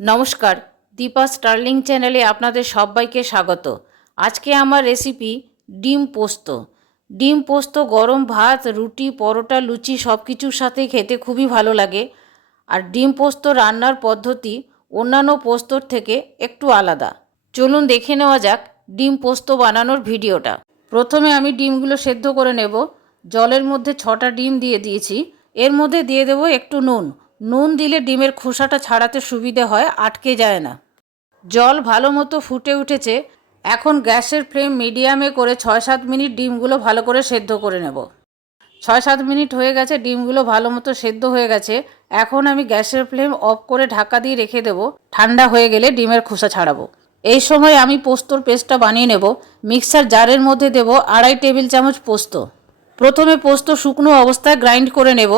নমস্কার, দীপা স্টার্লিং চ্যানেলে আপনাদের সবাইকে স্বাগত। আজকে আমার রেসিপি ডিম পোস্ত। ডিম পোস্ত, গরম ভাত, রুটি, পরোটা, লুচি সব কিছুর সাথে খেতে খুবই ভালো লাগে। আর ডিম পোস্ত রান্নার পদ্ধতি অন্যান্য পোস্তর থেকে একটু আলাদা। চলুন দেখে নেওয়া যাক ডিম পোস্ত বানানোর ভিডিওটা। প্রথমে আমি ডিমগুলো সেদ্ধ করে নেব। জলের মধ্যে ছটা ডিম দিয়ে দিয়েছি। এর মধ্যে দিয়ে দেবো একটু নুন। নুন দিলে ডিমের খোসাটা ছাড়াতে সুবিধে হয়, আটকে যায় না। জল ভালো মতো ফুটে উঠেছে, এখন গ্যাসের ফ্লেম মিডিয়ামে করে ছয় সাত মিনিট ডিমগুলো ভালো করে সেদ্ধ করে নেব। ছয় সাত মিনিট হয়ে গেছে, ডিমগুলো ভালো মতো সেদ্ধ হয়ে গেছে, এখন আমি গ্যাসের ফ্লেম অফ করে ঢাকা দিয়ে রেখে দেবো, ঠান্ডা হয়ে গেলে ডিমের খোসা ছাড়াবো। এই সময় আমি পোস্তর পেস্টটা বানিয়ে নেব, মিক্সার জারের মধ্যে দেব আড়াই টেবিল চামচ পোস্ত। প্রথমে পোস্ত শুকনো অবস্থায় গ্রাইন্ড করে নেব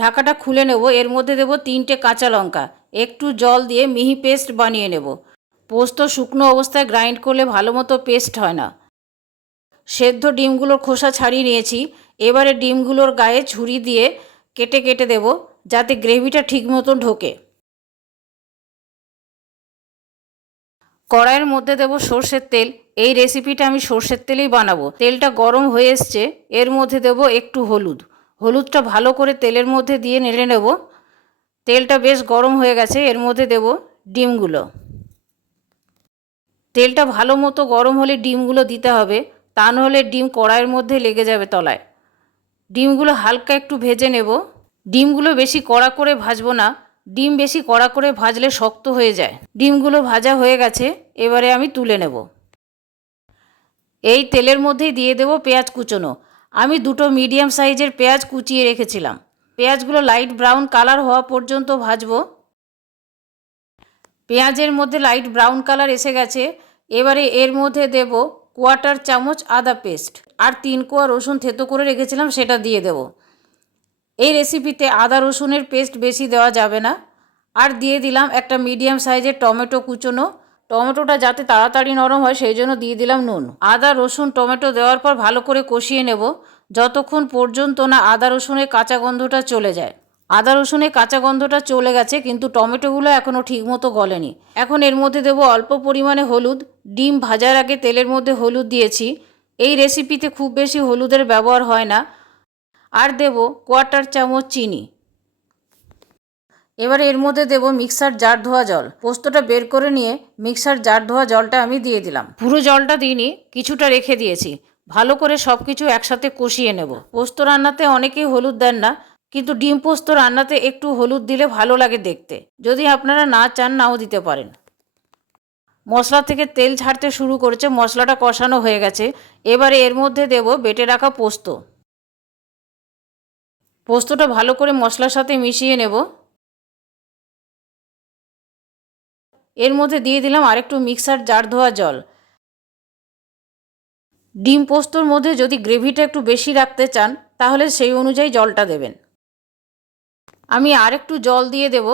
ঢাকাটা খুলে নেব, এর মধ্যে দেব তিনটে কাঁচা লঙ্কা। একটু জল দিয়ে মিহি পেস্ট বানিয়ে নেব। পোস্ত শুকনো অবস্থায় গ্রাইন্ড করলে ভালো মতো পেস্ট হয় না। সেদ্ধ ডিমগুলোর খোসা ছাড়িয়ে নিয়েছি। এবারে ডিমগুলোর গায়ে ছুরি দিয়ে কেটে কেটে দেব, যাতে গ্রেভিটা ঠিক মতন ঢোকে। কড়াইয়ের মধ্যে দেব সর্ষের তেল। এই রেসিপিটা আমি সর্ষের তেলেই বানাবো। তেলটা গরম হয়ে এসছে। এর মধ্যে দেব একটু হলুদ। হলুদটা ভালো করে তেলের মধ্যে দিয়ে নেড়ে নেব। তেলটা বেশ গরম হয়ে গেছে, এর মধ্যে দেব ডিমগুলো। তেলটা ভালো মতো গরম হলে ডিমগুলো দিতে হবে, তা নাহলে ডিম কড়াইয়ের মধ্যে লেগে যাবে তলায়। ডিমগুলো হালকা একটু ভেজে নেব। ডিমগুলো বেশি কড়া করে ভাজবো না, ডিম বেশি কড়া করে ভাজলে শক্ত হয়ে যায়। ডিমগুলো ভাজা হয়ে গেছে, এবারে আমি তুলে নেব। এই তেলের মধ্যেই দিয়ে দেব পেঁয়াজ কুচোনো। আমি দুটো মিডিয়াম সাইজের পেঁয়াজ কুচিয়ে রেখেছিলাম। পেঁয়াজগুলো লাইট ব্রাউন কালার হওয়া পর্যন্ত ভাজবো। পেঁয়াজের মধ্যে লাইট ব্রাউন কালার এসে গেছে। এবারে এর মধ্যে দেব কোয়াটার চামচ আদা পেস্ট আর তিন কোয়া রসুন থেতো করে রেখেছিলাম, সেটা দিয়ে দেব। এই রেসিপিতে আদা রসুনের পেস্ট বেশি দেওয়া যাবে না। আর দিয়ে দিলাম একটা মিডিয়াম সাইজের টমেটো কুচোনো টমেটোটা যাতে তাড়াতাড়ি নরম হয়, সেই জন্য দিয়ে দিলাম নুন। আদা, রসুন, টমেটো দেওয়ার পর ভালো করে কষিয়ে নেব। যতক্ষণ পর্যন্ত না আদা, রসুনের কাঁচা গন্ধটা চলে যায়। আদা, রসুনের কাঁচা গন্ধটা চলে গেছে, কিন্তু টমেটোগুলো এখনও ঠিকমতো গলেনি। এখন এর মধ্যে দেবো অল্প পরিমাণে হলুদ। ডিম ভাজার আগে তেলের মধ্যে হলুদ দিয়েছি। এই রেসিপিতে খুব বেশি হলুদের ব্যবহার হয় না। আর দেব কোয়ার্টার চামচ চিনি। এবার এর মধ্যে দেব মিক্সার জার ধোয়া জল। পোস্তটা বের করে নিয়ে মিক্সার জার ধোয়া জলটা আমি দিয়ে দিলাম। পুরো জলটা দিইনি, কিছুটা রেখে দিয়েছি। ভালো করে সব কিছু একসাথে কষিয়ে নেব। পোস্ত রান্নাতে অনেকেই হলুদ দেন না, কিন্তু ডিম পোস্ত রান্নাতে একটু হলুদ দিলে ভালো লাগে দেখতে। যদি আপনারা না চান, নাও দিতে পারেন। মশলা থেকে তেল ছাড়তে শুরু করেছে, মশলাটা কষানো হয়ে গেছে। এবারে এর মধ্যে দেব বেটে রাখা পোস্ত। পোস্তটা ভালো করে মশলার সাথে মিশিয়ে নেব। এর মধ্যে দিয়ে দিলাম আরেকটু মিক্সার, জার ধোয়া জল। ডিম পোস্তর মধ্যে যদি গ্রেভিটা একটু বেশি রাখতে চান, তাহলে সেই অনুযায়ী জলটা দেবেন। আমি আরেকটু জল দিয়ে দেব।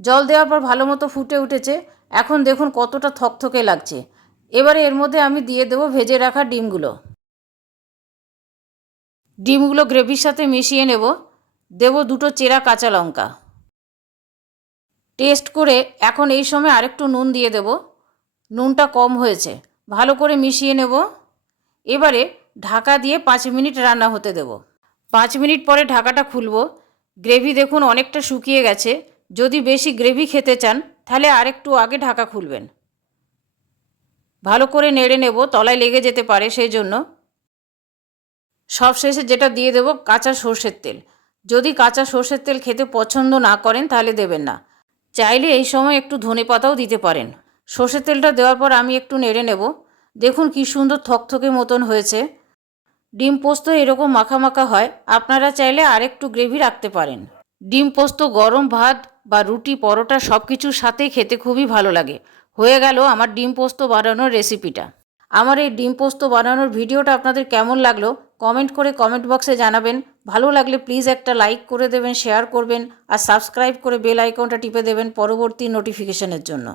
জল দেওয়ার পর ভালো মতো ফুটে উঠেছে। এখন দেখুন কতটা থকথকে লাগছে। এবারে এর মধ্যে আমি দিয়ে দেব ভেজে রাখা ডিমগুলো। ডিমগুলো গ্রেভির সাথে মিশিয়ে নেব। দেব দুটো চেরা কাঁচা লঙ্কা। টেস্ট করে এখন এই সময় আরেকটু নুন দিয়ে দেব। নুনটা কম হয়েছে। ভালো করে মিশিয়ে নেব। এবারে ঢাকা দিয়ে পাঁচ মিনিট রান্না হতে দেব। পাঁচ মিনিট পরে ঢাকাটা খুলব। গ্রেভি দেখুন অনেকটা শুকিয়ে গেছে। যদি বেশি গ্রেভি খেতে চান, তাহলে আরেকটু আগে ঢাকা খুলবেন। ভালো করে নেড়ে নেব, তলায় লেগে যেতে পারে সেই জন্য। সব শেষে যেটা দিয়ে দেব, কাঁচা সর্ষের তেল। যদি কাঁচা সর্ষের তেল খেতে পছন্দ না করেন, তাহলে দেবেন না। চাইলে এই সময় একটু ধনে পাতাও দিতে পারেন। সর্ষের তেলটা দেওয়ার পর আমি একটু নেড়ে নেব। দেখুন কি সুন্দর থকথকে মতন হয়েছে। ডিম পোস্ত এরকম মাখা মাখা হয়, আপনারা চাইলে আরেকটু গ্রেভি রাখতে পারেন। ডিম পোস্ত, গরম ভাত বা রুটি, পরোটা সব কিছুর সাথেই খেতে খুবই ভালো লাগে। হয়ে গেল আমার ডিম পোস্ত বানানোর রেসিপিটা আমার এই ডিম পোস্ত বানানোর ভিডিওটা আপনাদের কেমন লাগল কমেন্ট করে কমেন্ট বক্সে জানাবেন। ভালো লাগলে প্লিজ একটা লাইক করে দেবেন শেয়ার করবেন আর সাবস্ক্রাইব করে বেল আইকনটা টিপে দেবেন পরবর্তী নোটিফিকেশনের জন্য।